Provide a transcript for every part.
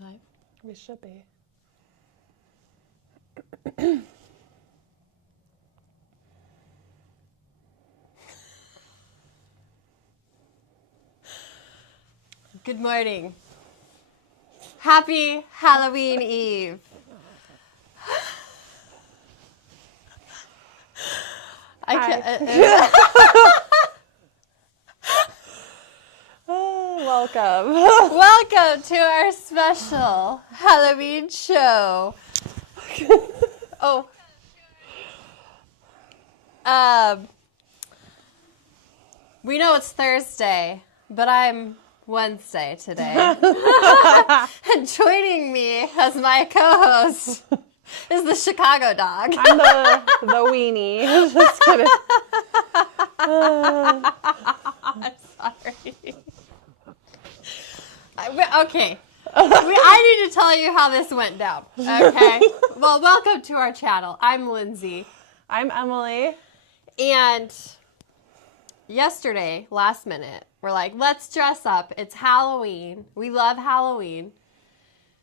live? We should be. Good morning. Happy Halloween Eve. Welcome. Welcome to our special Halloween show. We know it's Thursday, but I'm Wednesday today. And joining me as my co-host is the Chicago dog. I'm the weenie. Just kidding. I'm sorry. Okay. I need to tell you how this went down. Okay. Well, welcome to our channel. I'm Lindsay. I'm Emily. And yesterday, last minute, we're like, let's dress up. It's Halloween. We love Halloween.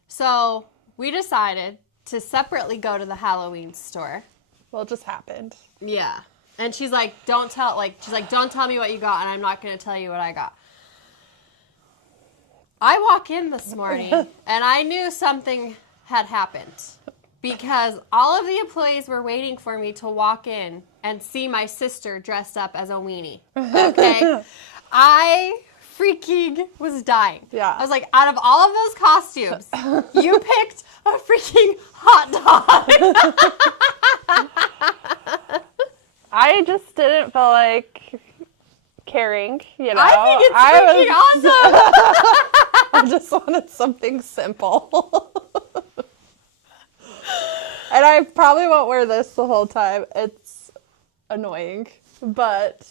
So we decided to separately go to the Halloween store. Well, it just happened. Yeah. And she's like, don't tell me what you got, and I'm not going to tell you what I got. I walk in this morning, and I knew something had happened because all of the employees were waiting for me to walk in and see my sister dressed up as a weenie. Okay? I freaking was dying. Yeah. I was like, out of all of those costumes, you picked a freaking hot dog. I just didn't feel like caring, you know. I think it's freaking awesome. I just wanted something simple. And I probably won't wear this the whole time. It's annoying, but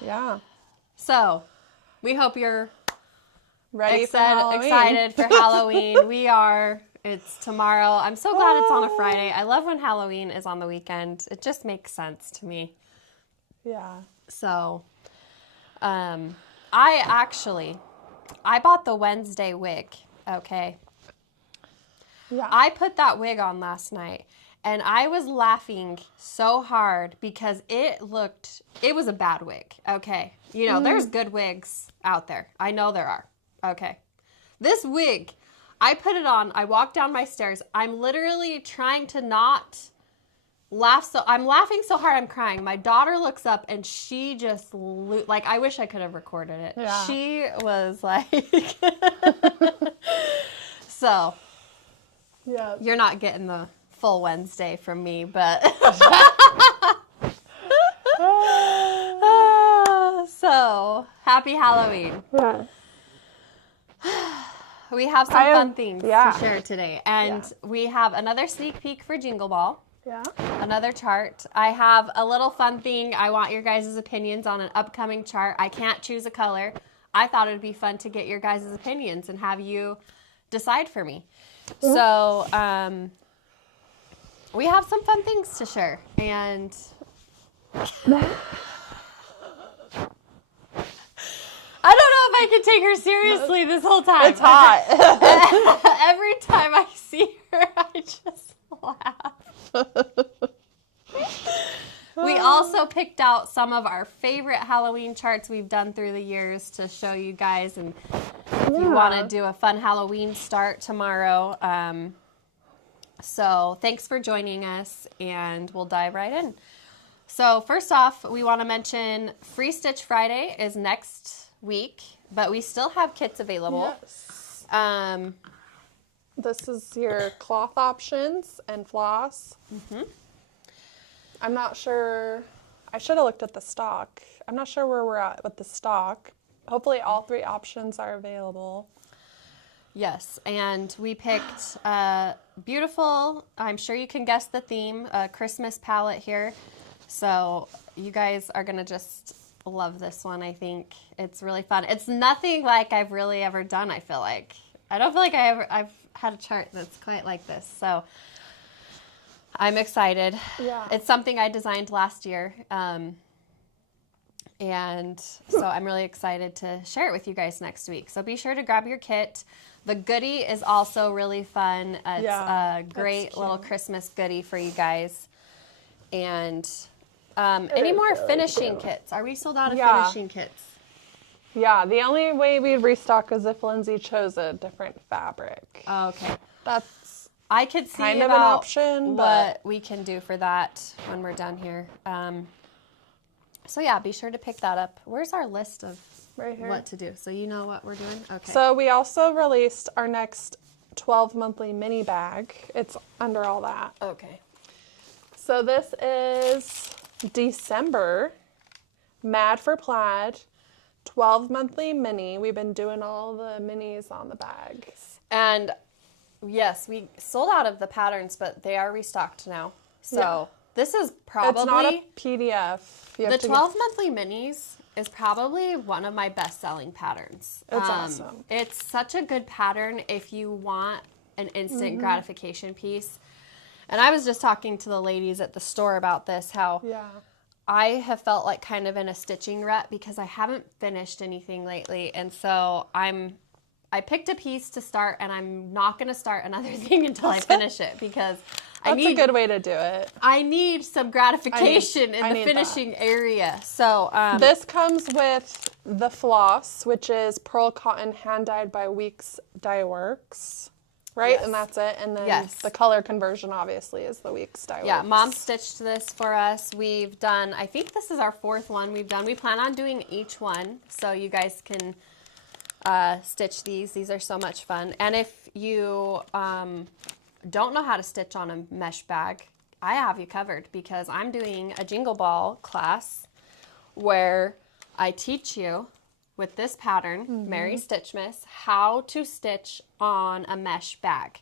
yeah. So, we hope you're Ready for Halloween. excited for Halloween. We are. It's tomorrow. I'm so glad it's on a Friday. I love when Halloween is on the weekend. It just makes sense to me. Yeah. So, I bought the Wednesday wig, okay? Yeah. I put that wig on last night, and I was laughing so hard because it was a bad wig, okay? You know, there's good wigs out there. I know there are, okay? This wig, I put it on, I walked down my stairs. I'm literally trying to not laugh, so I'm laughing so hard I'm crying. My daughter looks up and she just, like, I wish I could have recorded it. Yeah. She was like, so, Yeah. you're not getting the full Wednesday from me, but. So, happy Halloween. Yeah. We have some fun things yeah. to share today. And we have another sneak peek for Jingle Ball. Yeah. Another chart. I have a little fun thing. I want your guys' opinions on an upcoming chart. I can't choose a color. I thought it would be fun to get your guys' opinions and have you decide for me. So, we have some fun things to share. And I don't know if I can take her seriously this whole time. It's hot. Every time I see her, I just laugh. We also picked out some of our favorite Halloween charts we've done through the years to show you guys. And if you want to do a fun Halloween start tomorrow. So thanks for joining us, and we'll dive right in. So first off, we want to mention Free Stitch Friday is next week, but we still have kits available. Yes. This is your cloth options and floss. Mm-hmm. I'm not sure. I should have looked at the stock. I'm not sure where we're at with the stock. Hopefully all three options are available. Yes, and we picked beautiful, I'm sure you can guess the theme, Christmas palette here. So you guys are going to just love this one, I think. It's really fun. It's nothing like I've really ever done, I feel like. I don't feel like I've had a chart that's quite like this. So I'm excited. Yeah. It's something I designed last year. And so I'm really excited to share it with you guys next week. So be sure to grab your kit. The goodie is also really fun. It's a great little Christmas goodie for you guys. And any more really finishing kits? Are we sold out of finishing kits? Yeah, the only way we'd restock is if Lindsay chose a different fabric. Oh, okay. That's I could see kind of about an option, what we can do for that when we're done here. So yeah, be sure to pick that up. Where's our list of right here. what to do? So you know what we're doing? Okay. So we also released our next 12 monthly mini bag. It's under all that. Okay. So this is December, Mad for Plaid, 12 monthly mini. We've been doing all the minis on the bags. And yes, we sold out of the patterns, but they are restocked now. So this is probably... It's not a PDF. The 12 monthly minis is probably one of my best-selling patterns. It's awesome. It's such a good pattern if you want an instant gratification piece. And I was just talking to the ladies at the store about this, how I have felt like kind of in a stitching rut because I haven't finished anything lately. And so I picked a piece to start, and I'm not going to start another thing until I finish it because That's a good way to do it. I need some gratification in the finishing area. So this comes with the floss, which is pearl cotton hand dyed by Weeks Dye Works. Right? Yes. And that's it. And then the color conversion, obviously, is the Weeks Dye Works. Yeah, Mom stitched this for us. We've done, I think this is our 4th one we've done. We plan on doing each one, so you guys can stitch these. These are so much fun. And if you don't know how to stitch on a mesh bag, I have you covered because I'm doing a Jingle Ball class where I teach you with this pattern, Mary Stitchmas, how to stitch on a mesh bag.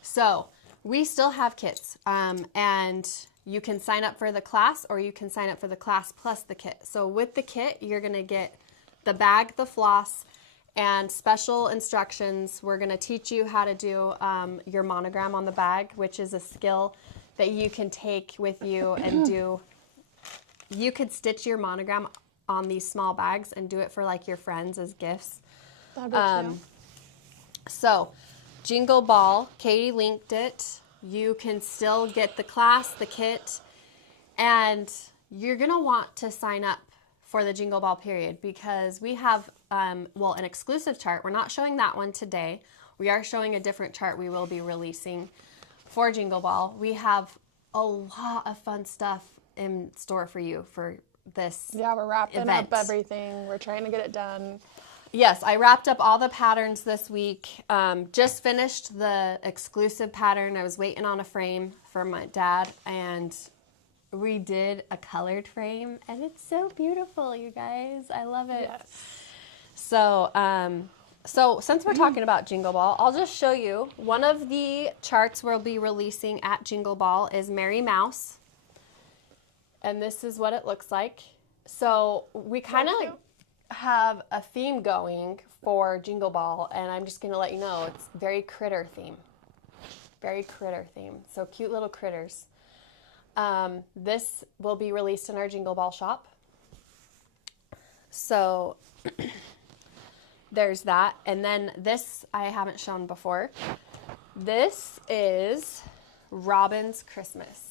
So we still have kits, and you can sign up for the class or you can sign up for the class plus the kit. So with the kit, you're going to get the bag, the floss, and special instructions. We're going to teach you how to do your monogram on the bag, which is a skill that you can take with you and do. You could stitch your monogram on these small bags and do it for like your friends as gifts. That'd be cute. So Jingle Ball, Katie linked it. You can still get the class, the kit, and you're going to want to sign up for the Jingle Ball period because we have, an exclusive chart. We're not showing that one today. We are showing a different chart we will be releasing for Jingle Ball. We have a lot of fun stuff in store for you for this we're wrapping event. up everything. We're trying to get it done. Yes, I wrapped up all the patterns this week. Just finished the exclusive pattern. I was waiting on a frame for my dad, and we did a colored frame, and it's so beautiful, you guys. I love it. Yes. So since we're talking about Jingle Ball, I'll just show you. One of the charts we'll be releasing at Jingle Ball is Mary Mouse. And this is what it looks like. So we kind of have a theme going for Jingle Ball, and I'm just going to let you know it's very critter theme. Very critter theme. So cute little critters. This will be released in our Jingle Ball shop. So there's that. And then this I haven't shown before. This is Robin's Christmas.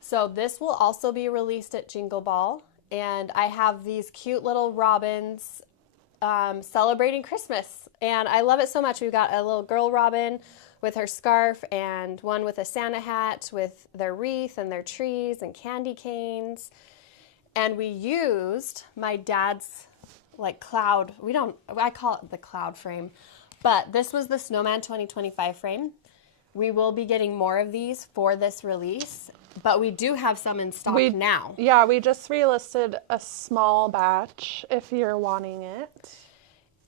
So this will also be released at Jingle Ball, and I have these cute little robins celebrating Christmas, and I love it so much. We've got a little girl robin with her scarf and one with a Santa hat with their wreath and their trees and candy canes, and we used my dad's cloud. I call it the cloud frame, but this was the Snowman 2025 frame. We will be getting more of these for this release. But we do have some in stock now. Yeah, we just relisted a small batch if you're wanting it.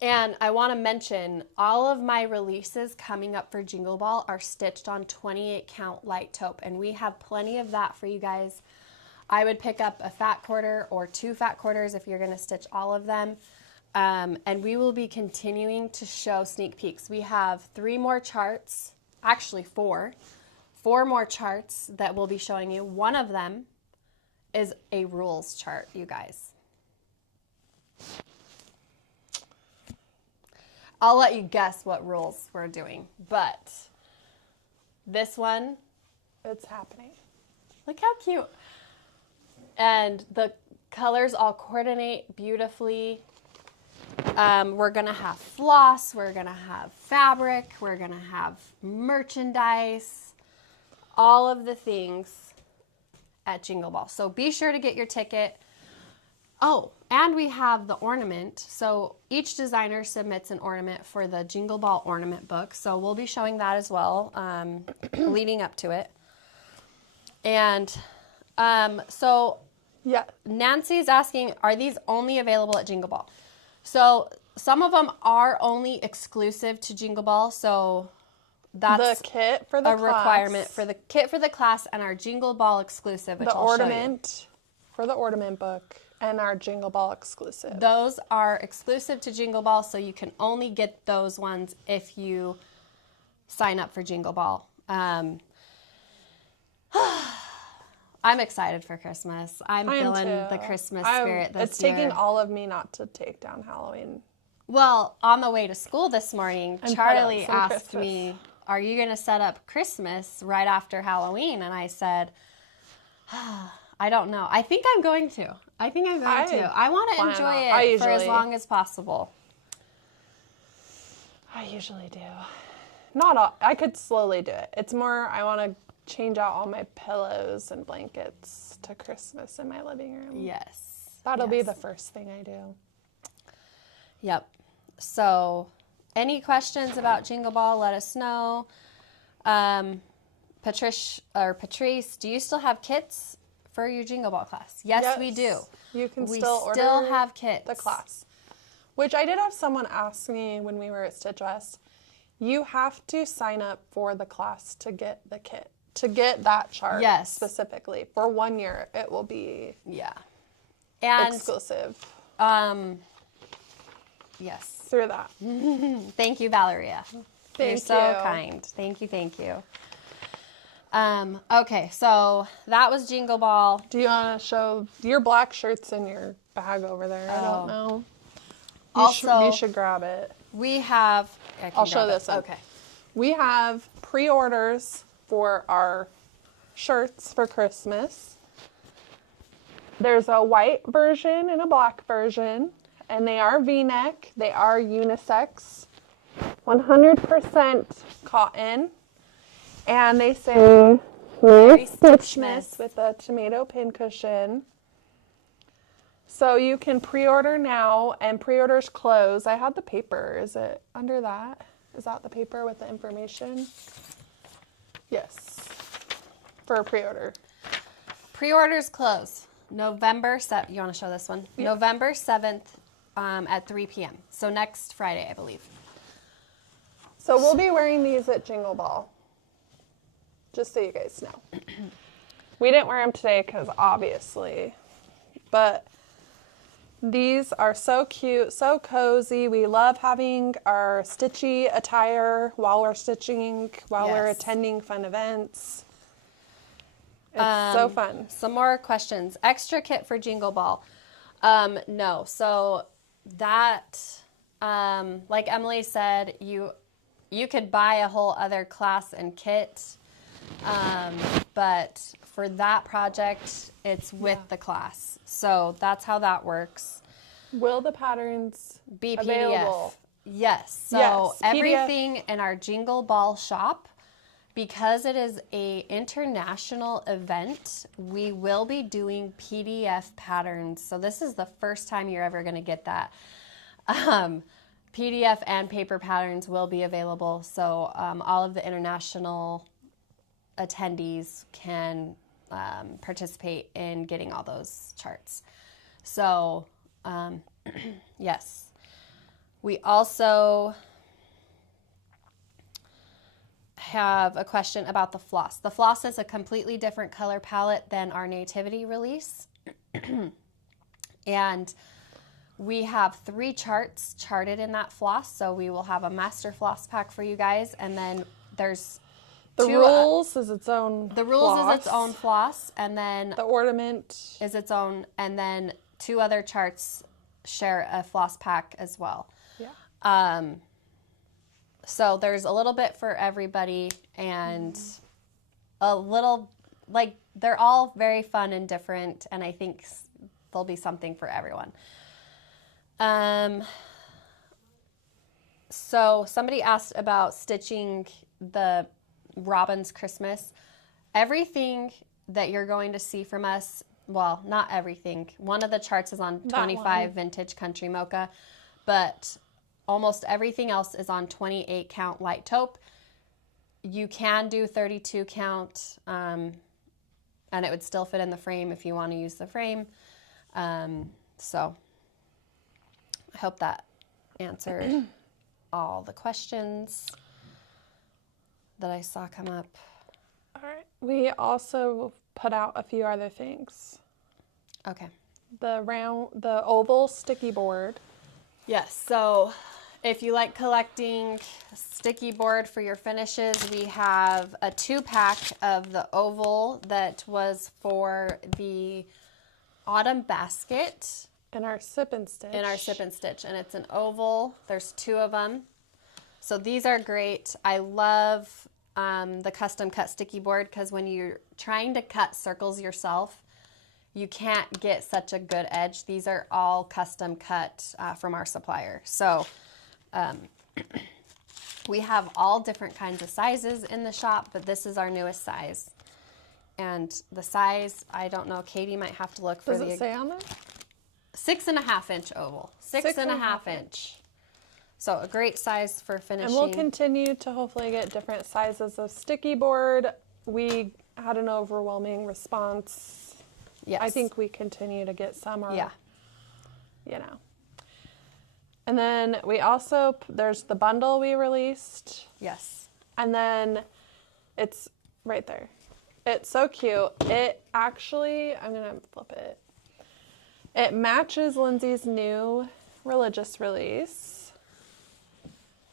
And I want to mention all of my releases coming up for Jingle Ball are stitched on 28 count light taupe, and we have plenty of that for you guys. I would pick up a fat quarter or 2 fat quarters if you're going to stitch all of them. And we will be continuing to show sneak peeks. We have 3 more charts, actually 4 more charts that we'll be showing you. One of them is a rules chart, you guys. I'll let you guess what rules we're doing. But this one, It's happening. look how cute. And the colors all coordinate beautifully. We're going to have floss. We're going to have fabric. We're going to have merchandise. All of the things at Jingle Ball. So be sure to get your ticket. Oh, and we have the ornament. So each designer submits an ornament for the Jingle Ball ornament book. So we'll be showing that as well, leading up to it. And so Yeah. Nancy's asking, are these only available at Jingle Ball? So some of them are only exclusive to Jingle Ball. So that's The kit for the a class. requirement for the kit for the class and our Jingle Ball exclusive, which The I'll show you. ornament for the ornament book and our Jingle Ball exclusive. Those are exclusive to Jingle Ball, so you can only get those ones if you sign up for Jingle Ball. I'm excited for Christmas. I'm I am feeling too. the Christmas spirit this It's year. taking all of me not to take down Halloween. Well, on the way to school this morning, And put Charlie up some asked Christmas. me, are you going to set up Christmas right after Halloween? And I said, I don't know. I think I'm going to. I want to plan enjoy on- I it for as usually- long as possible. I usually do. Not all. I could slowly do it. It's more I want to change out all my pillows and blankets to Christmas in my living room. Yes. That'll be yes. the first thing I do. Yep. So, any questions about Jingle Ball, let us know. Patrice, do you still have kits for your Jingle Ball class? Yes, we do. You can We still order still have kits. the class. Which I did have someone ask me when we were at Stitch West. You have to sign up for the class to get the kit. To get that chart Yes. specifically. For 1 year, it will be Yeah. And exclusive yes. through that. Thank you, Valeria. You're Thank so you. kind. Thank you. Okay, so that was Jingle Ball. Do you want to show your black shirt's in your bag over there? I Oh. don't know. Also, you should grab it. we have. I can I'll show grab it. this one. Okay. We have pre-orders for our shirts for Christmas. There's a white version and a black version, and they are V-neck. They are unisex, 100% cotton, and they say Merry Stitchmas with a tomato pincushion. So you can pre-order now, and pre-orders close. I had the paper. Is it under that? Is that the paper with the information? Yes. For a pre-order. Pre-orders close November 7th. You want to show this one? Yeah. November 7th at 3 p.m. So next Friday, I believe. So we'll be wearing these at Jingle Ball. Just so you guys know. We didn't wear them today because obviously, but these are so cute, so cozy. We love having our stitchy attire while we're stitching, while we're Yes. attending fun events. It's so fun. Some more questions. Extra kit for Jingle Ball. No. So that, like Emily said, you could buy a whole other class and kit. But for that project, it's with the class. So that's how that works. Will the patterns Be PDF. available? Yes. So Yes, PDF. everything in our Jingle Ball shop, because it is a international event, we will be doing PDF patterns. So this is the first time you're ever going to get that. PDF and paper patterns will be available. So all of the international attendees can participate in getting all those charts. So yes. We also have a question about the floss. The floss is a completely different color palette than our Nativity release. And we have 3 charts charted in that floss. So we will have a master floss pack for you guys. And then there's The 2, rules is its own. the rules floss. is its own floss. And then The ornament. is its own. And then 2 other charts share a floss pack as well. Yeah. So there's a little bit for everybody, and a little, like, they're all very fun and different, and I think there'll be something for everyone. So somebody asked about stitching the Robin's Christmas. Everything that you're going to see from us, well, not everything. One of the charts is on 25 vintage country mocha, but almost everything else is on 28 count light taupe. You can do 32 count, and it would still fit in the frame if you want to use the frame. So I hope that answered all the questions that I saw come up. All right. We also put out a few other things. Okay. The oval sticky board. Yes. So if you like collecting sticky board for your finishes, we have a 2-pack of the oval that was for the autumn basket. In our sip and stitch. And it's an oval. There's 2 of them. So these are great. I love the custom cut sticky board because when you're trying to cut circles yourself, you can't get such a good edge. These are all custom cut from our supplier. So we have all different kinds of sizes in the shop, but this is our newest size. And the size, I don't know, Katie might have to look for Does it say on there? 6.5 inch oval. 6.5 inch. So a great size for finishing. And we'll continue to hopefully get different sizes of sticky board. We had an overwhelming response. Yes. I think we continue to get some. Or, yeah. You know. And then we also, there's the bundle we released. Yes. And then it's right there. It's so cute. It actually, I'm going to flip it. It matches Lindsay's new religious release.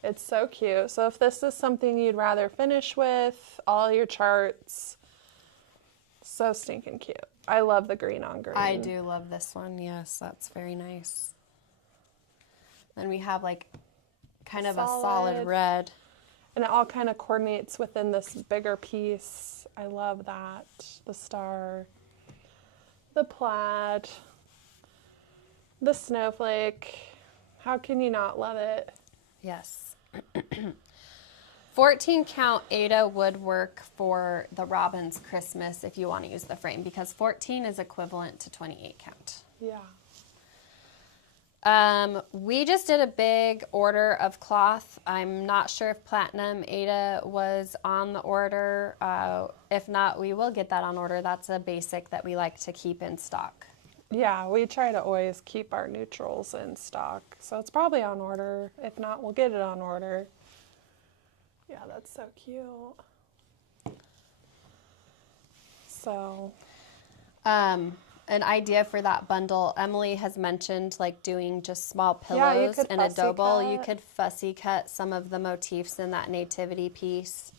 It's so cute. So if this is something you'd rather finish with, all your charts, so stinking cute. I love the green on green. I do love this one. Yes, that's very nice. Then we have like kind of a solid red. And it all kind of coordinates within this bigger piece. I love that. The star, the plaid, the snowflake. How can you not love it? Yes. 14 count Ada would work for the Robin's Christmas if you want to use the frame, because 14 is equivalent to 28 count. Yeah. We just did a big order of cloth. I'm not sure if Platinum Ada was on the order. If not, we will get that on order. That's a basic that we like to keep in stock. Yeah, we try to always keep our neutrals in stock. So it's probably on order. If not, we'll get it on order. Yeah, that's so cute. So, an idea for that bundle, Emily has mentioned like doing just small pillows in a dough bowl. You could fussy cut some of the motifs in that nativity piece.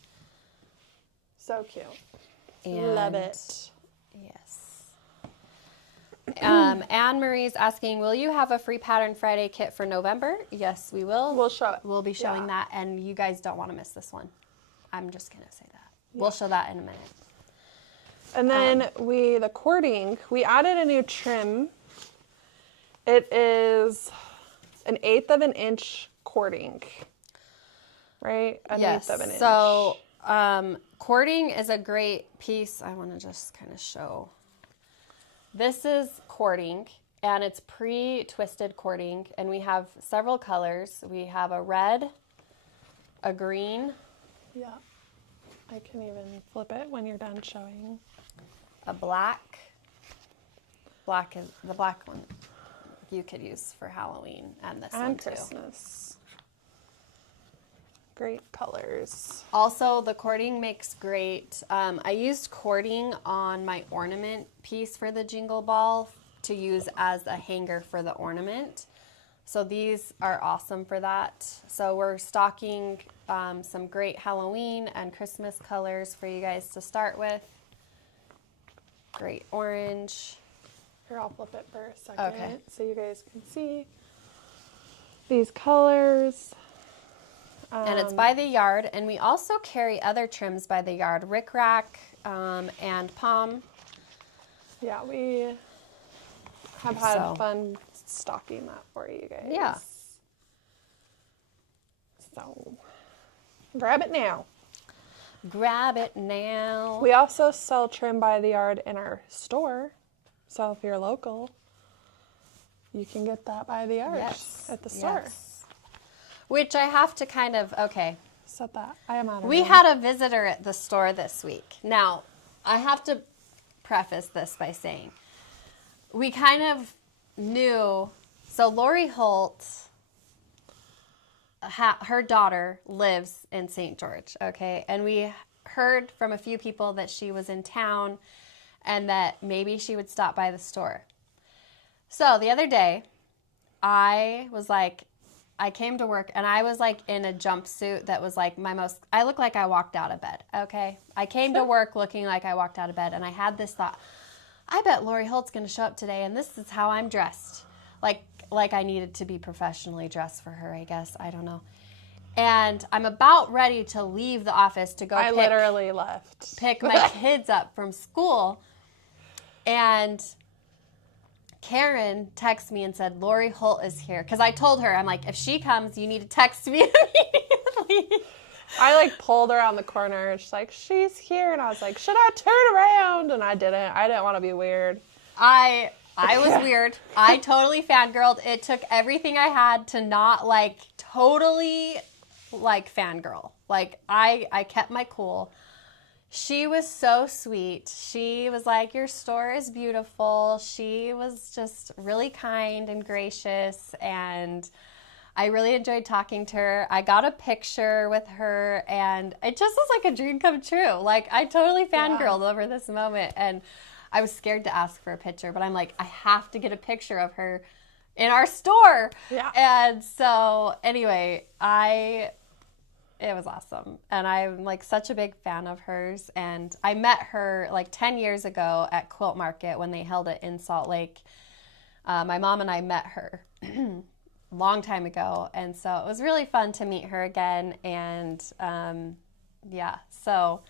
So cute. And love it. Yes. Anne Marie's asking, will you have a free Pattern Friday kit for November? Yes, we will. We'll show it. We'll be showing that, and you guys don't want to miss this one. I'm just going to say that. Yeah. We'll show that in a minute. And then the cording, we added a new trim. It is 1/8 of an inch cording, right? Yes. 1/8 of an inch. So cording is a great piece. I want to just kind of show. This is cording, and it's pre-twisted cording, and we have several colors. We have a red, a green. Yeah. I can even flip it when you're done showing. A black. Black is the black one you could use for Halloween, and this one too. Christmas. Great colors. Also, the cording makes great. I used cording on my ornament piece for the Jingle Ball to use as a hanger for the ornament. So these are awesome for that. So we're stocking some great Halloween and Christmas colors for you guys to start with. Great orange. Here, I'll flip it for a second so you guys can see these colors. And it's by the yard. And we also carry other trims by the yard, rickrack and palm. Yeah, we have had fun stocking that for you guys. Yeah. So, grab it now. Grab it now. We also sell trim by the yard in our store. So if you're local, you can get that by the yard at the store. Yes. Which I have to kind of, Set that. I am out of We had a visitor at the store this week. Now, I have to preface this by saying, we kind of knew, so Lori Holt, her daughter lives in St. George, okay? And we heard from a few people that she was in town and that maybe she would stop by the store. So the other day, I came to work and I was like in a jumpsuit that was like I looked like I walked out of bed, okay? I came to work looking like I walked out of bed and I had this thought, I bet Lori Holt's going to show up today and this is how I'm dressed. Like I needed to be professionally dressed for her, I guess. I don't know. And I'm about ready to leave the office to go literally left. Pick my kids up from school. And Karen texted me and said, Lori Holt is here. Because I told her, I'm like, if she comes, you need to text me immediately. I pulled around the corner and she's like, she's here. And I was like, should I turn around? And I didn't. I didn't want to be weird. I was weird. I totally fangirled. It took everything I had to not totally fangirl. I kept my cool. She was so sweet. She was like, your store is beautiful. She was just really kind and gracious, and I really enjoyed talking to her. I got a picture with her, and it just was like a dream come true. I totally fangirled over this moment, and I was scared to ask for a picture, but I'm like, I have to get a picture of her in our store. Yeah. And so anyway, it was awesome. And I'm such a big fan of hers. And I met her 10 years ago at Quilt Market when they held it in Salt Lake. My mom and I met her a long time ago. And so it was really fun to meet her again. And so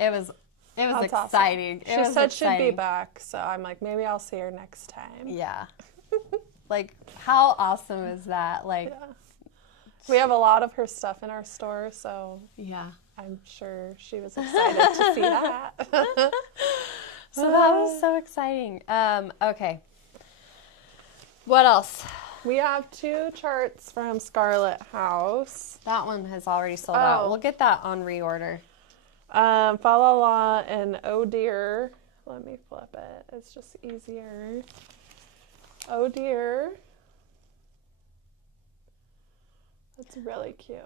it was That's exciting. Awesome. She said she'd be back. So I'm like, maybe I'll see her next time. Yeah. How awesome is that? Yeah. We have a lot of her stuff in our store, so yeah, I'm sure she was excited to see that. So that was so exciting. Okay. What else? We have 2 charts from Scarlet House. That one has already sold out. We'll get that on reorder. Fa La La and Oh Dear. Let me flip it. It's just easier. Oh Dear. That's really cute.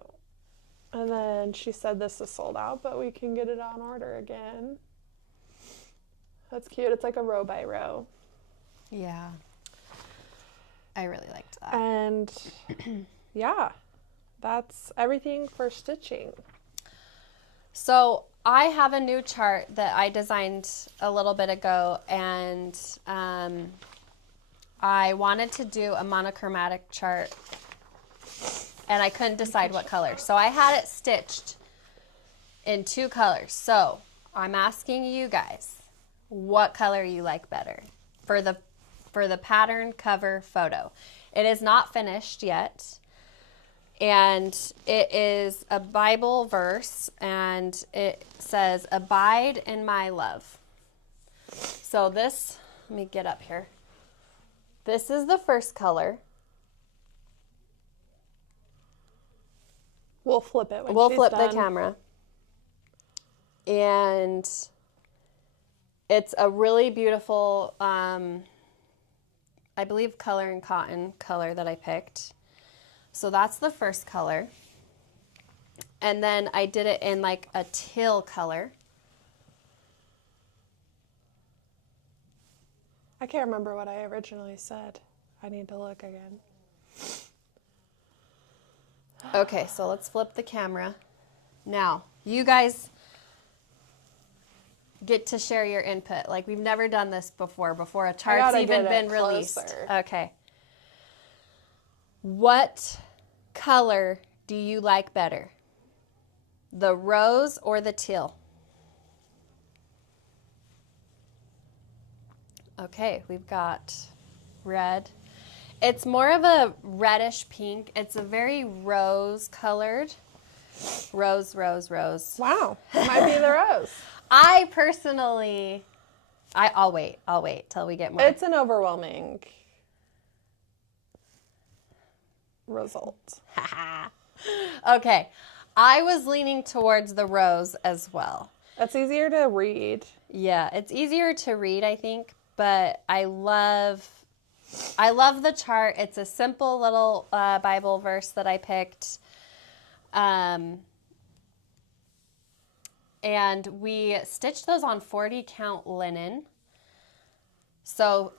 And then she said this is sold out, but we can get it on order again. That's cute. It's like a row by row. Yeah. I really liked that. And yeah, that's everything for stitching. So I have a new chart that I designed a little bit ago, and I wanted to do a monochromatic chart. And I couldn't decide what color. So I had it stitched in 2 colors. So I'm asking you guys, what color you like better for the pattern cover photo. It is not finished yet. And it is a Bible verse, and it says, abide in my love. So this, let me get up here. This is the first color. We'll flip it when we'll she's flip done. the camera. And it's a really beautiful, I believe, color and cotton color that I picked. So that's the first color. And then I did it in a teal color. I can't remember what I originally said. I need to look again. Okay, so let's flip the camera. Now, you guys get to share your input. We've never done this before a chart's even been released. Okay. What color do you like better? The rose or the teal? Okay, we've got red. It's more of a reddish pink. It's a very rose colored. Rose, rose, rose. Wow, might be the rose. I personally, I'll wait till we get more. It's an overwhelming result. Okay, I was leaning towards the rose as well. It's easier to read. Yeah, it's easier to read, I think, but I love the chart. It's a simple little Bible verse that I picked. And we stitched those on 40 count linen. So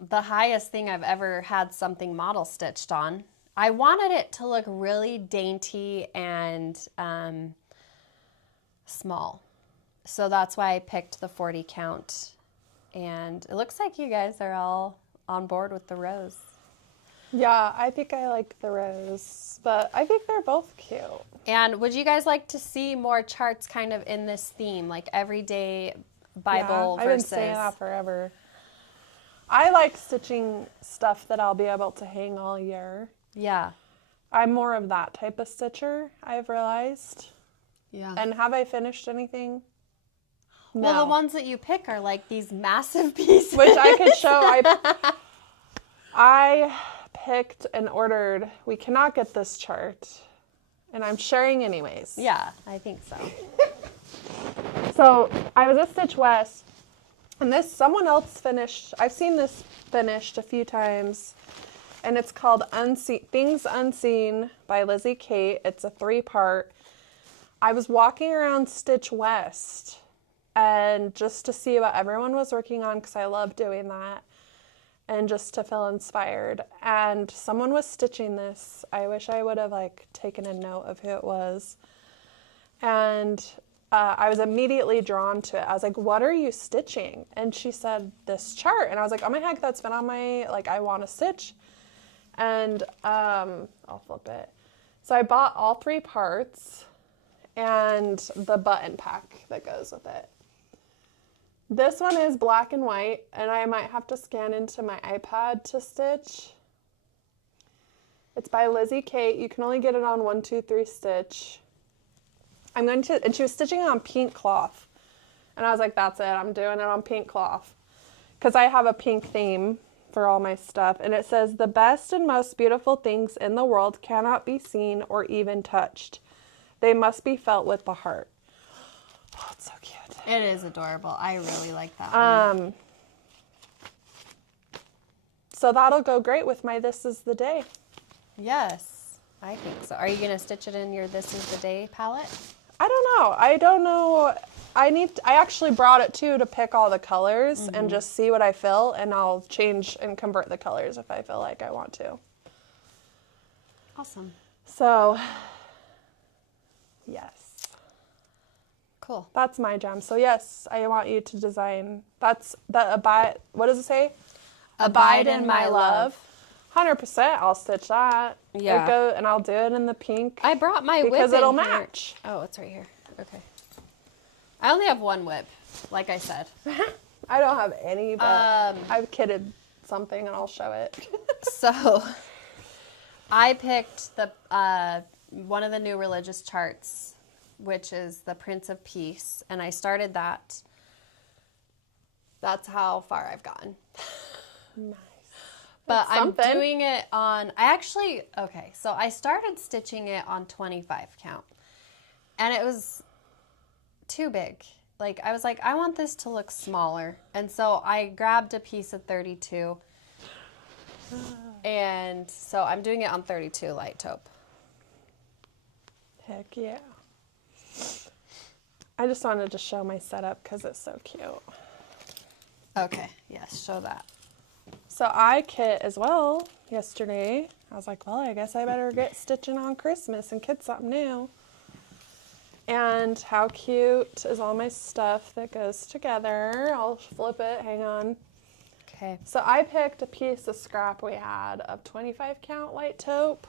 the highest thing I've ever had something model stitched on. I wanted it to look really dainty and small. So that's why I picked the 40 count. And it looks like you guys are all on board with the rose. Yeah, I think I like the rose, but I think they're both cute. And would you guys like to see more charts kind of in this theme, like everyday Bible I've verses? been saying that forever. I like stitching stuff that I'll be able to hang all year. Yeah. I'm more of that type of stitcher, I've realized. Yeah. And have I finished anything? Well, No. the ones that you pick are like these massive pieces. Which I could show. I picked and ordered. We cannot get this chart. And I'm sharing anyways. Yeah, I think so. So I was at Stitch West, and someone else finished. I've seen this finished a few times, and it's called Things Unseen by Lizzie Kate. It's a 3-part. I was walking around Stitch West, and just to see what everyone was working on, because I love doing that, and just to feel inspired. And someone was stitching this. I wish I would have taken a note of who it was. And I was immediately drawn to it. I was like, what are you stitching? And she said, this chart. And I was like, oh my heck, that's been on my, I want to stitch. And I'll flip it. So I bought all 3 parts and the button pack that goes with it. This one is black and white, and I might have to scan into my iPad to stitch. It's by Lizzie Kate. You can only get it on 1, 2, 3 stitch. And she was stitching it on pink cloth. And I was like, that's it, I'm doing it on pink cloth. Because I have a pink theme for all my stuff. And it says, the best and most beautiful things in the world cannot be seen or even touched. They must be felt with the heart. Oh, it's so cute. It is adorable. I really like that one. So that'll go great with my This Is the Day. Yes, I think so. Are you going to stitch it in your This Is the Day palette? I don't know. I actually brought it too to pick all the colors and just see what I feel, and I'll change and convert the colors if I feel like I want to. Awesome. So, yes. Cool. That's my jam. So yes, I want you to design. That's the abide. What does it say? Abide in my love. 100%. I'll stitch that. Yeah. And I'll do it in the pink. I brought my whip because in it'll here. match. Oh, it's right here. Okay. I only have one whip, like I said. I don't have any, but I've kitted something and I'll show it. So I picked the one of the new religious charts, which is the Prince of Peace, and I started that. That's how far I've gotten. Nice. But That's something. I'm doing it on, so I started stitching it on 25 count, and it was too big. I was like, I want this to look smaller, and so I grabbed a piece of 32, and so I'm doing it on 32 light taupe. Heck yeah. I just wanted to show my setup because it's so cute. Okay, yes, show that. So I kit as well yesterday. I was like, well, I guess I better get stitching on Christmas and kit something new. And how cute is all my stuff that goes together. I'll flip it, hang on. Okay. So I picked a piece of scrap we had of 25 count light taupe.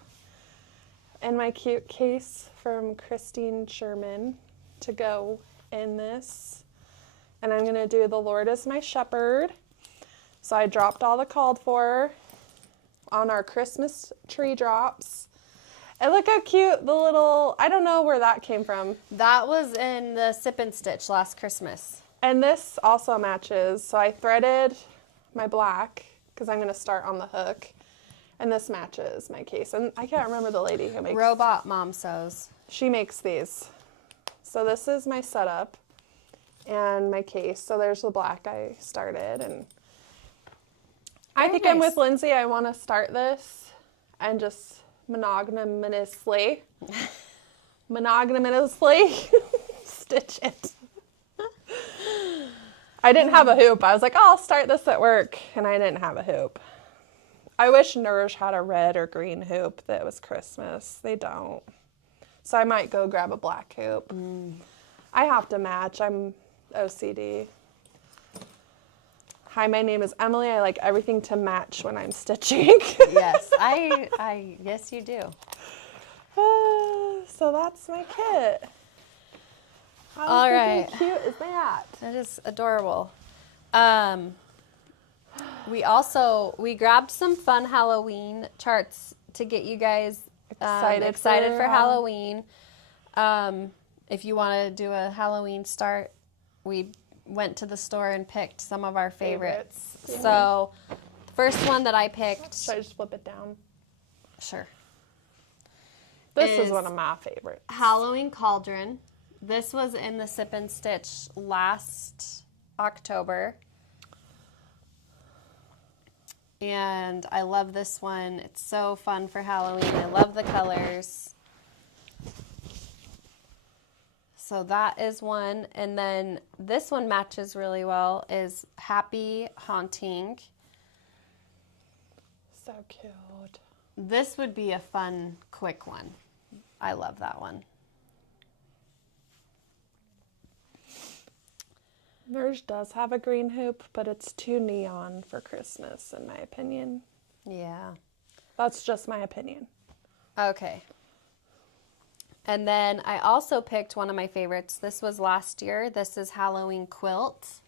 and my cute case from Christine Sherman to go in this. And I'm going to do The Lord is My Shepherd. So I dropped all the called for on our Christmas tree drops. And look how cute the little, I don't know where that came from. That was in the Sip and Stitch last Christmas. And this also matches. So I threaded my black because I'm going to start on the hook. And this matches my case. And I can't remember the lady who makes Robot Mom Sews. She makes these. So this is my setup and my case. So there's the black I started. And I think I'm with Lindsay. I want to start this and just monogamously stitch it. I didn't have a hoop. I was like, oh, I'll start this at work. And I didn't have a hoop. I wish Nourish had a red or green hoop that was Christmas. They don't. So I might go grab a black hoop. I have to match. I'm OCD. Hi, my name is Emily. I like everything to match when I'm stitching. Yes, I yes you do. So that's my kit. All right. How cute is that? That is adorable. We grabbed some fun Halloween charts to get you guys excited for Halloween. If you want to do a Halloween start, we went to the store and picked some of our favorites. Yeah. So, the first one that I picked. Should I just flip it down? Sure. This is one of my favorites. Halloween Cauldron. This was in the Sip and Stitch last October. And I love this one. It's so fun for Halloween. I love the colors. So that is one. And then this one matches really well is Happy Haunting. So cute. This would be a fun, quick one. I love that one. Nerge does have a green hoop, but it's too neon for Christmas, in my opinion. Yeah. That's just my opinion. Okay. And then I also picked one of my favorites. This was last year. This is Halloween Quilt.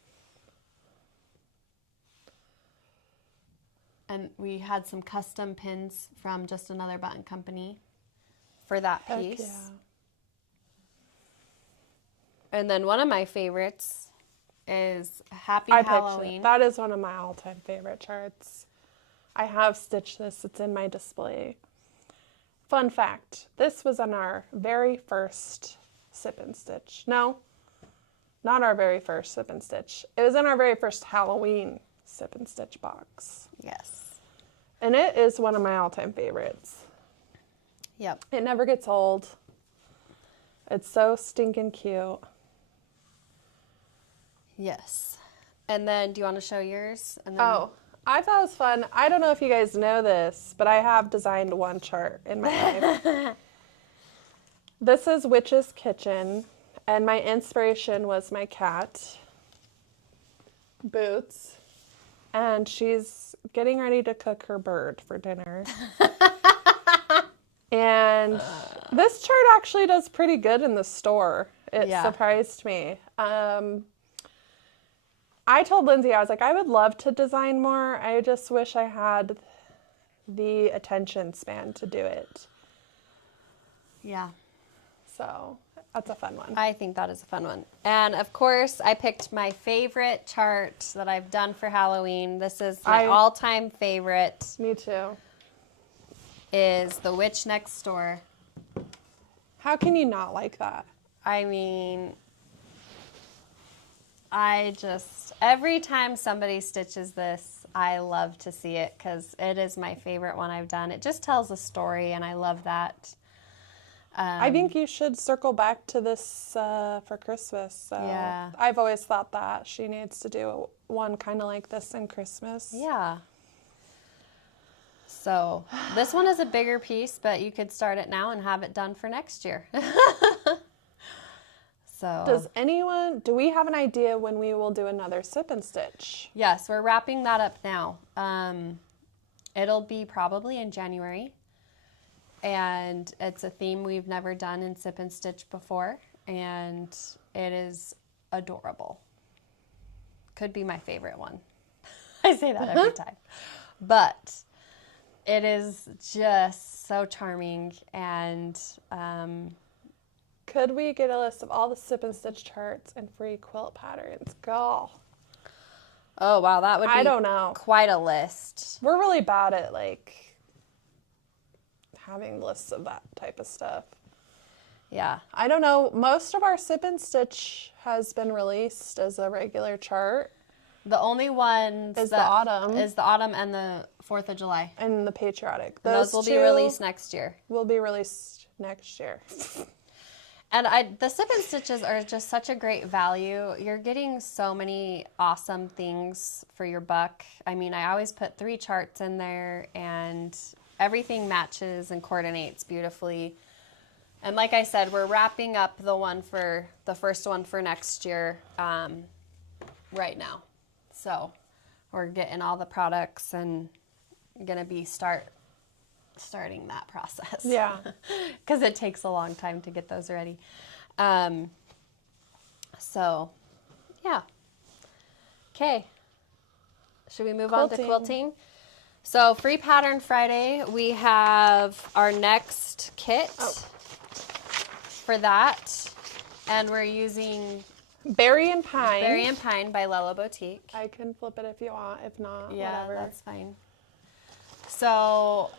And we had some custom pins from Just Another Button Company for that piece. Heck yeah. And then one of my favorites is Happy I picked Halloween. it. That is one of my all-time favorite charts. I have stitched this. It's in my display. Fun fact, this was on our very first Sip and Stitch. No, not our very first Sip and Stitch. It was in our very first Halloween Sip and Stitch box. Yes. And it is one of my all-time favorites. Yep. It never gets old. It's so stinking cute. Yes. And then do you want to show yours? And then Oh, I thought it was fun. I don't know if you guys know this, but I have designed one chart in my life. This is Witch's Kitchen, and my inspiration was my cat, Boots, and she's getting ready to cook her bird for dinner. And this chart actually does pretty good in the store. It surprised me. I told Lindsay, I was like, I would love to design more. I just wish I had the attention span to do it. Yeah. So that's a fun one. I think that is a fun one. And of course, I picked my favorite chart that I've done for Halloween. This is my all-time favorite. Me too. Is The Witch Next Door. How can you not like that? I mean, every time somebody stitches this, I love to see it because it is my favorite one I've done. It just tells a story, and I love that. I think you should circle back to this for Christmas. So Yeah. I've always thought that she needs to do one kind of like this in Christmas. Yeah. So this one is a bigger piece, but you could start it now and have it done for next year. So do we have an idea when we will do another Sip and Stitch? Yes, we're wrapping that up now. It'll be probably in January. and it's a theme we've never done in Sip and Stitch before, and it is adorable. Could be my favorite one. I say that every time. But it is just so charming, and could we get a list of all the Sip and Stitch charts and free quilt patterns? Go. Oh, wow, that would be I don't know. Quite a list. We're really bad at, like, having lists of that type of stuff. Yeah. I don't know. Most of our Sip and Stitch has been released as a regular chart. The only one is the autumn and the 4th of July. And the patriotic. Those will be released next year. Will be released next year. And the Sip and Stitches are just such a great value. You're getting so many awesome things for your buck. I mean, I always put 3 charts in there, and everything matches and coordinates beautifully. And like I said, we're wrapping up the first one for next year right now. So we're getting all the products and going to be starting that process. Yeah. Because it takes a long time to get those ready. So, yeah. Okay. Should we move on to quilting? So, Free Pattern Friday, we have our next kit for that. And we're using Berry and Pine. Berry and Pine by Lella Boutique. I can flip it if you want. If not, yeah, whatever. That's fine. So,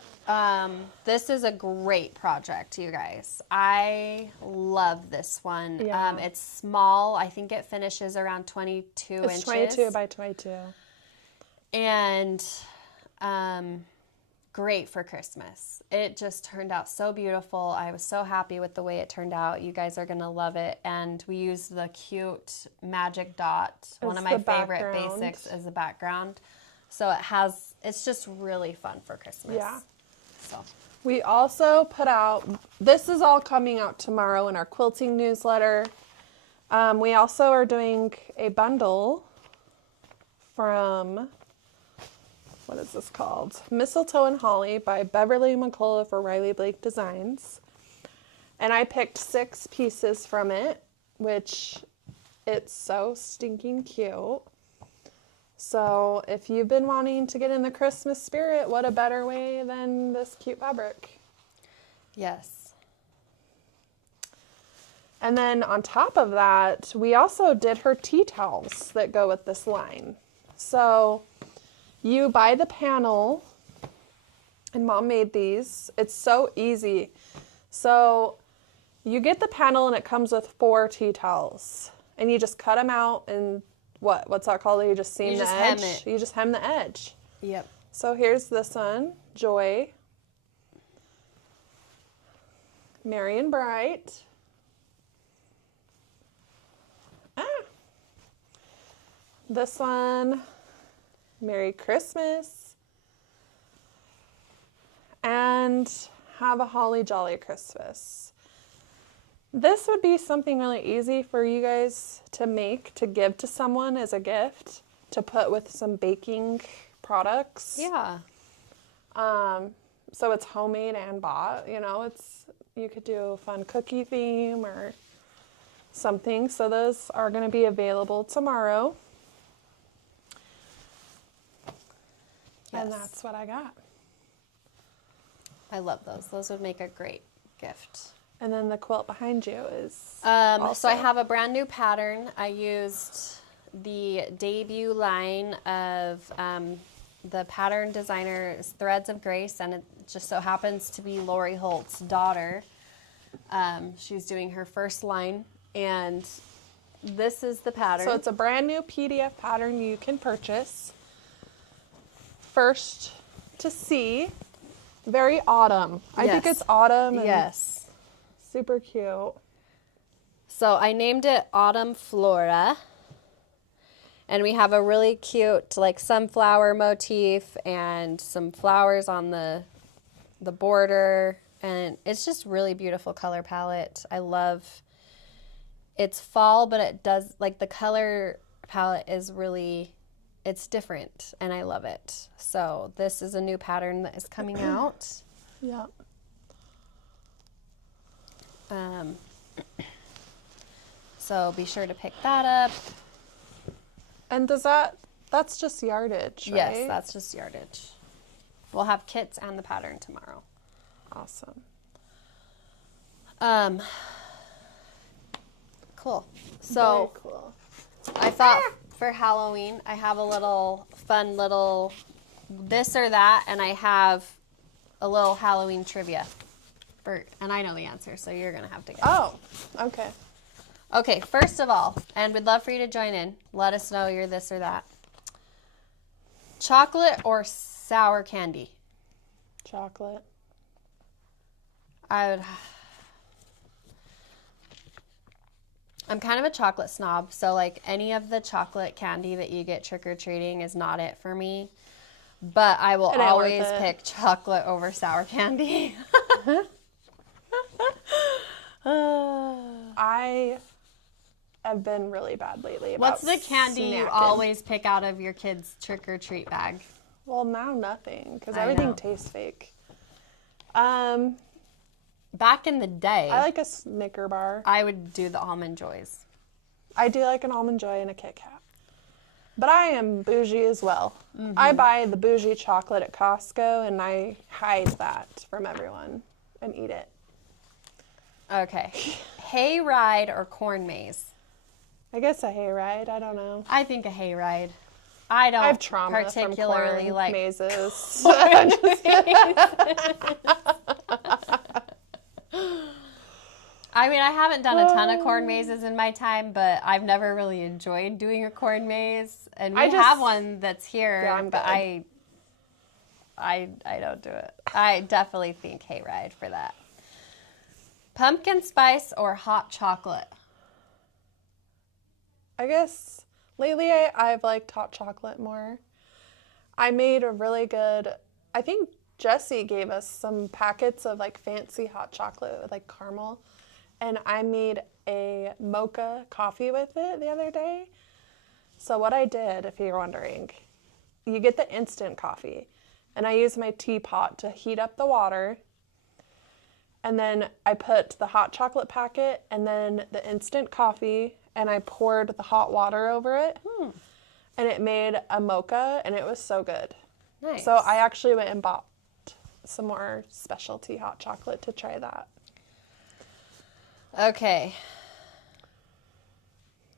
this is a great project, you guys. I love this one. Yeah. It's small. I think it finishes around 22 inches. It's 22 by 22. And great for Christmas. It just turned out so beautiful. I was so happy with the way it turned out. You guys are going to love it. And we used the cute magic dot. One of my favorite basics as a background. So it's just really fun for Christmas. Yeah. So we also put out, this is all coming out tomorrow in our quilting newsletter. We also are doing a bundle from, what is this called? Mistletoe and Holly by Beverly McCullough for Riley Blake Designs. And I picked 6 pieces from it, which it's so stinking cute. So if you've been wanting to get in the Christmas spirit, what a better way than this cute fabric. yes. And then on top of that, we also did her tea towels that go with this line. So you buy the panel, and Mom made these. It's so easy. So you get the panel and it comes with 4 tea towels. And you just cut them out and what's that called? You just seam the edge. Hem it. You just hem the edge. Yep. So here's this one, Joy, Merry and Bright. This one, Merry Christmas. And Have a Holly Jolly Christmas. This would be something really easy for you guys to make, to give to someone as a gift, to put with some baking products. Yeah. So it's homemade and bought, you could do a fun cookie theme or something. So those are going to be available tomorrow. Yes. And that's what I got. I love those. Those would make a great gift. And then the quilt behind you is So I have a brand new pattern. I used the debut line of the pattern designer's Threads of Grace, and it just so happens to be Lori Holt's daughter. She's doing her first line, and this is the pattern. So it's a brand new PDF pattern you can purchase. First to see, very autumn. I think it's autumn. And yes. super cute. So I named it Autumn Flora. And we have a really cute like sunflower motif and some flowers on the border. And it's just really beautiful color palette. I love, it's fall, but it does, like the color palette is really, it's different and I love it. So this is a new pattern that is coming out. Yeah. So be sure to pick that up. And that's just yardage, right? Yes, that's just yardage. We'll have kits and the pattern tomorrow. Awesome. Cool. So Very cool. I thought for Halloween, I have a little fun little this or that, and I have a little Halloween trivia. And I know the answer, so you're going to have to guess. Oh, okay. Okay, first of all, and we'd love for you to join in. Let us know you're this or that. Chocolate or sour candy? Chocolate. I'm kind of a chocolate snob, so like any of the chocolate candy that you get trick-or-treating is not it for me. But I will always pick chocolate over sour candy. I have been really bad lately about What's the candy you snacking. always pick out of your kids' trick-or-treat bag? Well, now nothing, because I everything know. tastes fake. Back in the day, I like a Snicker bar. I would do the Almond Joys. I do like an Almond Joy and a Kit Kat. But I am bougie as well. I buy the bougie chocolate at Costco, and I hide that from everyone and eat it. Okay. Hayride or corn maze? I guess a hayride. I don't know. I think a hayride. I don't I have trauma particularly from corn like mazes. I mean, I haven't done a ton of corn mazes in my time, but I've never really enjoyed doing a corn maze. And we have one that's here, Yeah, I'm but good. I don't do it. I definitely think hayride for that. Pumpkin spice or hot chocolate? I guess lately I've liked hot chocolate more. I made a really good, I think Jessie gave us some packets of like fancy hot chocolate with like caramel. And I made a mocha coffee with it the other day. So what I did, if you're wondering, you get the instant coffee. And I use my teapot to heat up the water. And then I put the hot chocolate packet and then the instant coffee. And I poured the hot water over it. And it made a mocha, and it was so good. Nice. So I actually went and bought some more specialty hot chocolate to try that. Okay.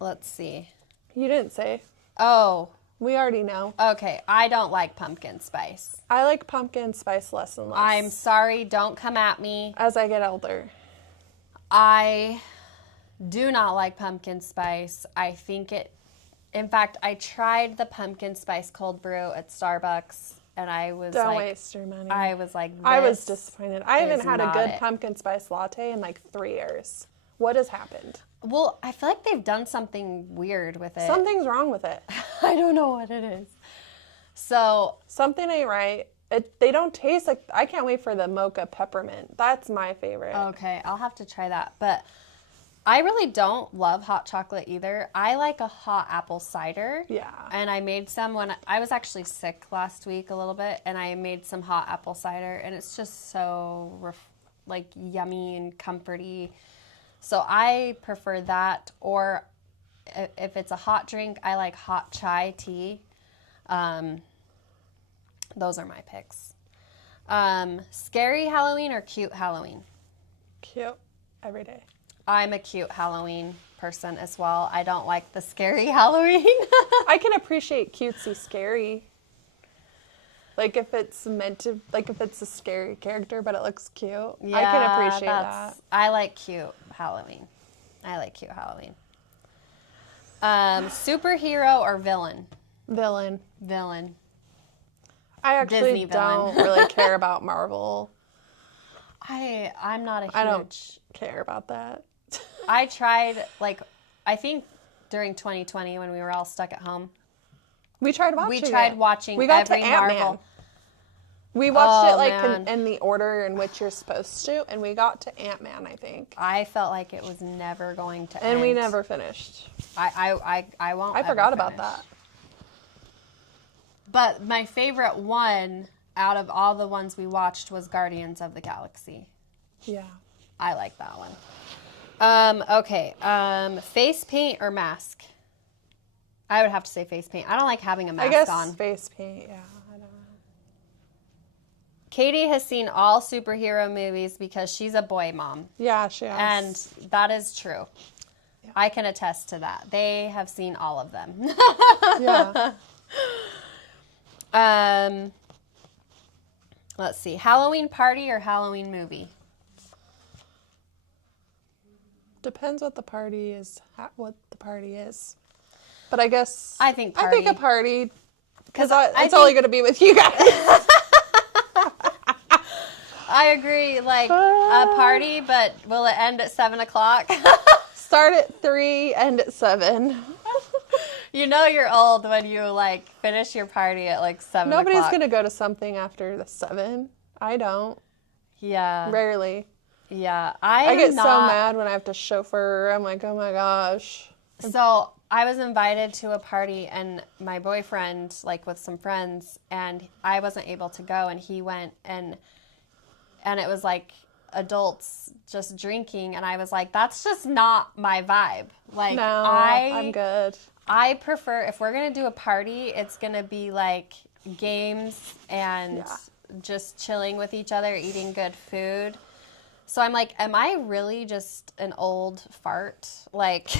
Let's see. You didn't say. Oh, We already know. okay. I don't like pumpkin spice. I like pumpkin spice less and less. I'm sorry. Don't come at me. as I get older. I do not like pumpkin spice. I think in fact, I tried the pumpkin spice cold brew at Starbucks, and I was Don't like, waste your money. I was like, I was this disappointed. I haven't is had a not good it. pumpkin spice latte in like 3 years. What has happened? Well, I feel like they've done something weird with it. Something's wrong with it. I don't know what it is. So, Something ain't right. They don't taste like. I can't wait for the mocha peppermint. That's my favorite. okay, I'll have to try that. But I really don't love hot chocolate either. I like a hot apple cider. Yeah. And I made some when I was actually sick last week a little bit, and I made some hot apple cider, and it's just so like yummy and comforty. So I prefer that, or if it's a hot drink, I like hot chai tea. Those are my picks. Scary Halloween or cute Halloween? Cute. Every day. I'm a cute Halloween person as well. I don't like the scary Halloween. I can appreciate cutesy scary. Like if it's meant to, like if it's a scary character, but it looks cute. I can appreciate that. I like cute Halloween. Superhero or villain? Villain. Villain. I actually Disney villain. don't really care about Marvel. I'm not a huge... I don't care about that. I tried, like, I think during 2020 when we were all stuck at home, We tried watching we got to every Ant-Man. Marvel. We watched Oh, it like man. in the order in which you're supposed to, and we got to Ant-Man, I think. I felt like it was never going to end. And we never finished. I won't I ever forgot about finish. that. But my favorite one out of all the ones we watched was Guardians of the Galaxy. Yeah. I like that one. Okay. Face paint or mask? I would have to say face paint. I don't like having a mask I guess on. face paint, yeah. I don't know. Katie has seen all superhero movies because she's a boy mom. Yeah, she has. And that is true. Yeah. I can attest to that. They have seen all of them. Yeah. Let's see. Halloween party or Halloween movie? Depends what the party is. But I guess I think party. I think a party because I it's only going to be with you guys. I agree. Like a party, but will it end at 7 o'clock? Start at 3, end at 7. You know you're old when you like finish your party at like 7 o'clock. Nobody's going to go to something after the 7. I don't. Yeah. Rarely. Yeah. I get so mad when I have to chauffeur. I'm like, oh my gosh. So I was invited to a party and my boyfriend, like with some friends, and I wasn't able to go, and he went, and it was like adults just drinking, and I was like, that's just not my vibe. Like, no, I'm good. I prefer, if we're going to do a party, it's going to be like games and just chilling with each other, eating good food. So I'm like, am I really just an old fart? Like,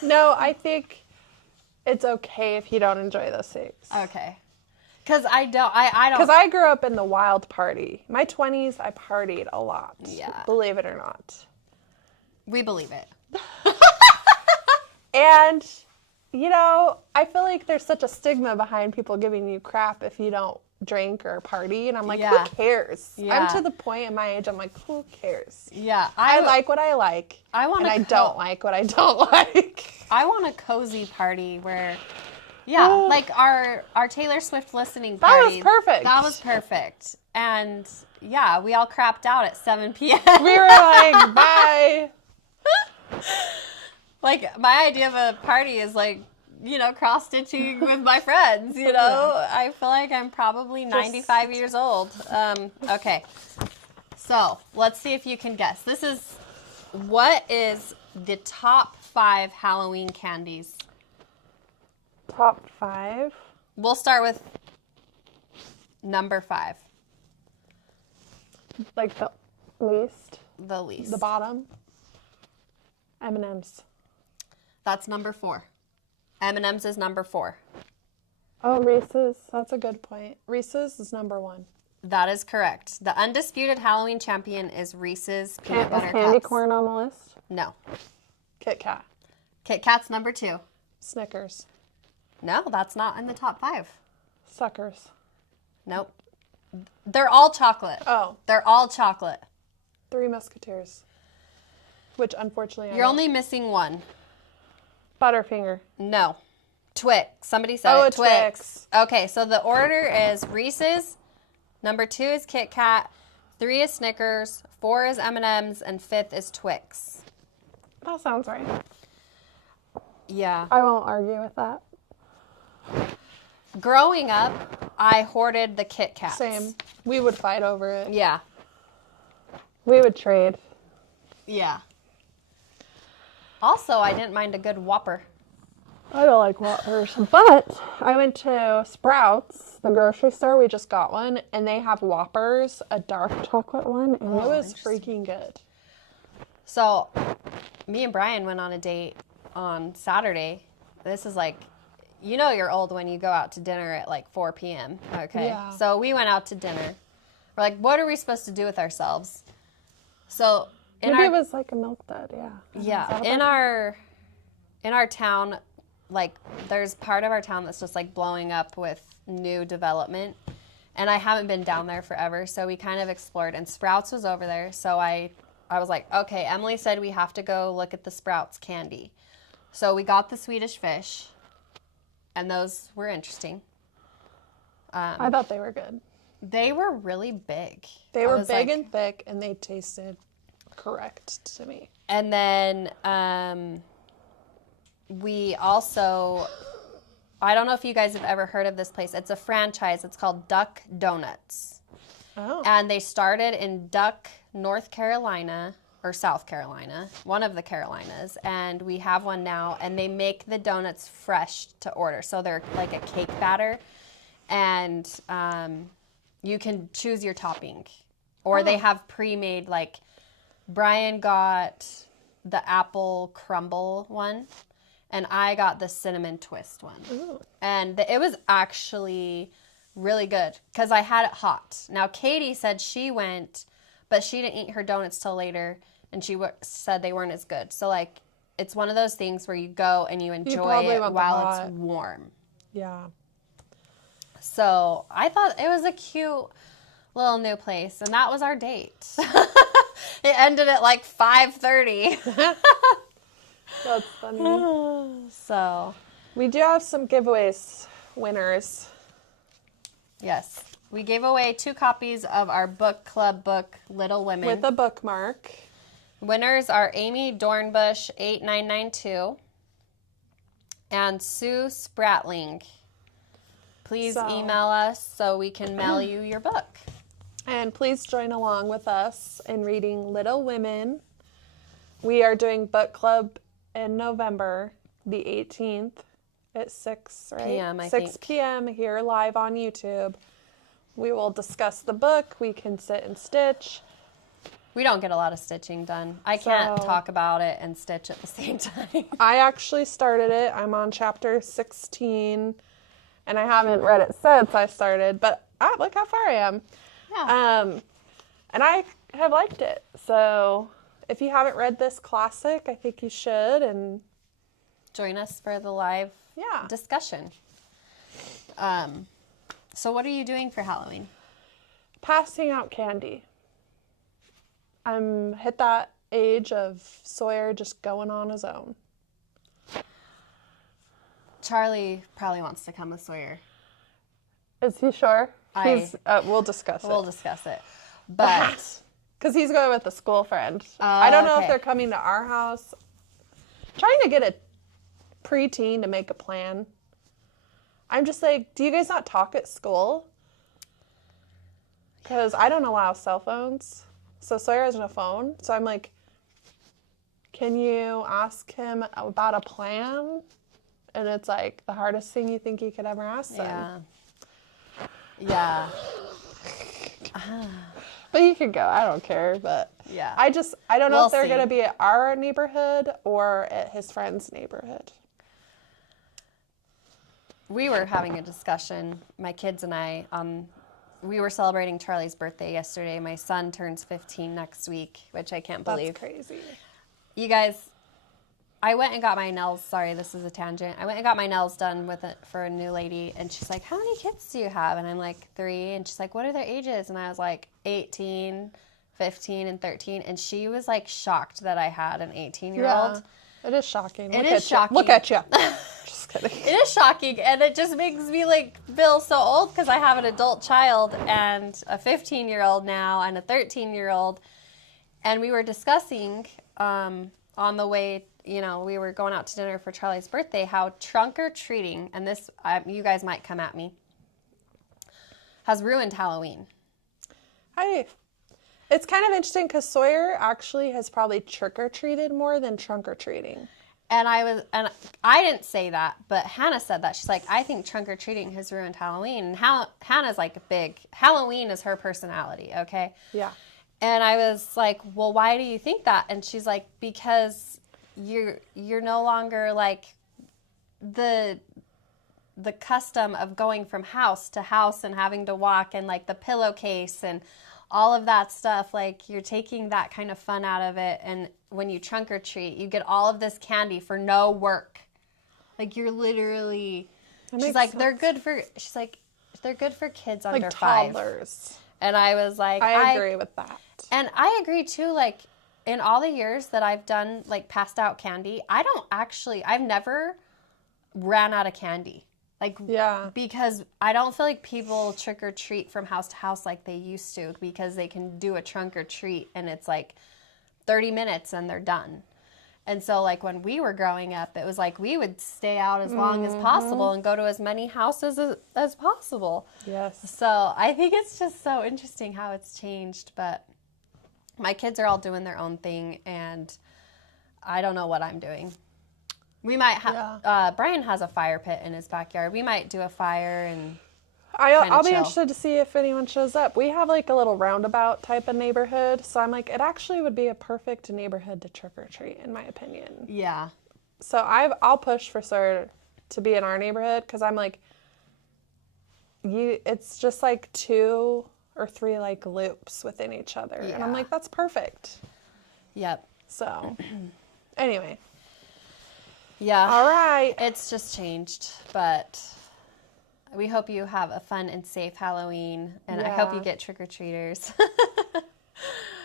no, I think it's okay if you don't enjoy those things. Okay. Because I don't. Because I grew up in the wild party. My 20s, I partied a lot. Yeah. Believe it or not. We believe it. And, you know, I feel like there's such a stigma behind people giving you crap if you don't drink or party. And I'm like, who cares? Yeah. I'm to the point in my age, I'm like, who cares? Yeah. I like what I like. I don't like what I don't like. I want a cozy party where... Yeah, like our Taylor Swift listening party. That was perfect. That was perfect. And yeah, we all crapped out at 7 p.m. We were like, bye. Like, my idea of a party is like, you know, cross-stitching with my friends, you know? Yeah. I feel like I'm probably 95 years old. Okay. So, let's see if you can guess. What is the top 5 Halloween candies? Top 5? We'll start with number 5. Like the least? The least. The bottom? M&M's. That's number 4. M&M's is number 4. Oh, Reese's. That's a good point. Reese's is number 1. That is correct. The undisputed Halloween champion is Reese's Peanut Butter Cups. Is candy corn on the list? No. Kit Kat. Kit Kat's number 2. Snickers. No, that's not in the top 5. Suckers. Nope. They're all chocolate. Oh. They're all chocolate. 3 Musketeers. Which, unfortunately, You're only missing one. Butterfinger. No. Twix. Somebody said it. Twix. Okay, so the order is Reese's. Number 2 is Kit Kat. 3 is Snickers. 4 is M&M's. And 5th is Twix. That sounds right. Yeah. I won't argue with that. Growing up, I hoarded the Kit Kats. Same. We would fight over it. Yeah. We would trade. Yeah. Also, I didn't mind a good Whopper. I don't like Whoppers. But I went to Sprouts, the grocery store. We just got one. And they have Whoppers, a dark chocolate one. And it was freaking good. So, me and Brian went on a date on Saturday. This is like... You know you're old when you go out to dinner at like 4 p.m., okay? Yeah. So we went out to dinner. We're like, what are we supposed to do with ourselves? So Maybe it was like a milk dud, yeah. Yeah, in our town, like there's part of our town that's just like blowing up with new development. And I haven't been down there forever, so we kind of explored. And Sprouts was over there, so I was like, okay, Emily said we have to go look at the Sprouts candy. So we got the Swedish fish. And those were interesting. I thought they were good. They were really big. They were big and thick, and they tasted correct to me. And then we also, I don't know if you guys have ever heard of this place. It's a franchise. It's called Duck Donuts. Oh. And they started in Duck, North Carolina, or South Carolina, one of the Carolinas, and we have one now, and they make the donuts fresh to order. So they're like a cake batter, and you can choose your topping. Or they have pre-made, like Brian got the apple crumble one, and I got the cinnamon twist one. Ooh. And it was actually really good because I had it hot. Now, Katie said she went, but she didn't eat her donuts till later, and she said they weren't as good. So, like, it's one of those things where you go and you enjoy it while it's warm. Yeah. So, I thought it was a cute little new place, and that was our date. It ended at like 5:30. That's funny. So, we do have some giveaways, winners. yes. We gave away 2 copies of our book club book, Little Women. With a bookmark. Winners are Amy Dornbush, 8992, and Sue Spratling. Please email us so we can mail you your book. And please join along with us in reading Little Women. We are doing book club in November, the 18th at 6 p.m. 6 p.m. here live on YouTube. We will discuss the book. We can sit and stitch. We don't get a lot of stitching done. I can't talk about it and stitch at the same time. I actually started it. I'm on chapter 16, and I haven't read it since I started, but look how far I am. Yeah. And I have liked it. So if you haven't read this classic, I think you should. And join us for the live discussion. So what are you doing for Halloween? Passing out candy. I'm hit that age of Sawyer just going on his own. Charlie probably wants to come with Sawyer. Is he sure? We'll discuss it. We'll discuss it. But because he's going with a school friend. I don't know if they're coming to our house. Trying to get a preteen to make a plan. I'm just like, do you guys not talk at school? Because I don't allow cell phones. So Sawyer has a phone. So I'm like, can you ask him about a plan? And it's like the hardest thing you think you could ever ask them. Yeah. But you can go. I don't care. But yeah, I don't know if they're going to be at our neighborhood or at his friend's neighborhood. We were having a discussion, my kids and I, we were celebrating Charlie's birthday yesterday. My son turns 15 next week, which I can't believe. That's crazy. You guys, I went and got my nails. Sorry, this is a tangent. I went and got my nails done for a new lady, and she's like, how many kids do you have? And I'm like, 3. And she's like, what are their ages? And I was like, 18, 15, and 13. And she was like shocked that I had an 18-year-old. Yeah, it is shocking. It is shocking. Look at you. Just kidding. It is shocking, and it just makes me like feel so old because I have an adult child and a 15-year-old now and a 13-year-old. And we were discussing on the way, we were going out to dinner for Charlie's birthday, how trunk or treating, and this, you guys might come at me, has ruined Halloween. It's kind of interesting because Sawyer actually has probably trick or treated more than trunk or treating. And I didn't say that, but Hannah said that. She's like, I think trunk or treating has ruined Halloween. And Hannah's like Halloween is her personality, okay? Yeah. And I was like, well, why do you think that? And she's like, because you're no longer like the custom of going from house to house and having to walk and like the pillowcase and all of that stuff. Like you're taking that kind of fun out of it. And when you trunk or treat, you get all of this candy for no work. Like you're literally, she's like, they're good for kids under like 5. Toddlers. And I was like, I agree with that. And I agree too, like in all the years that I've done like passed out candy, I've never ran out of candy. Like, because I don't feel like people trick or treat from house to house like they used to, because they can do a trunk or treat and it's like 30 minutes and they're done. And so like when we were growing up, it was like we would stay out as long as possible and go to as many houses as possible. Yes. So I think it's just so interesting how it's changed. But My kids are all doing their own thing, and I don't know what I'm doing. We might have, Brian has a fire pit in his backyard. We might do a fire and I'll be interested to see if anyone shows up. We have like a little roundabout type of neighborhood. So I'm like, it actually would be a perfect neighborhood to trick or treat, in my opinion. Yeah. So I'll push for Sir to be in our neighborhood because I'm like, it's just like 2 or 3 like loops within each other. Yeah. And I'm like, that's perfect. Yep. So anyway. Yeah. All right. It's just changed, but we hope you have a fun and safe Halloween, and I hope you get trick-or-treaters.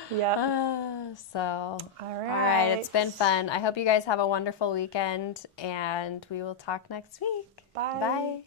Yep. So, all right. It's been fun. I hope you guys have a wonderful weekend, and we will talk next week. Bye. Bye.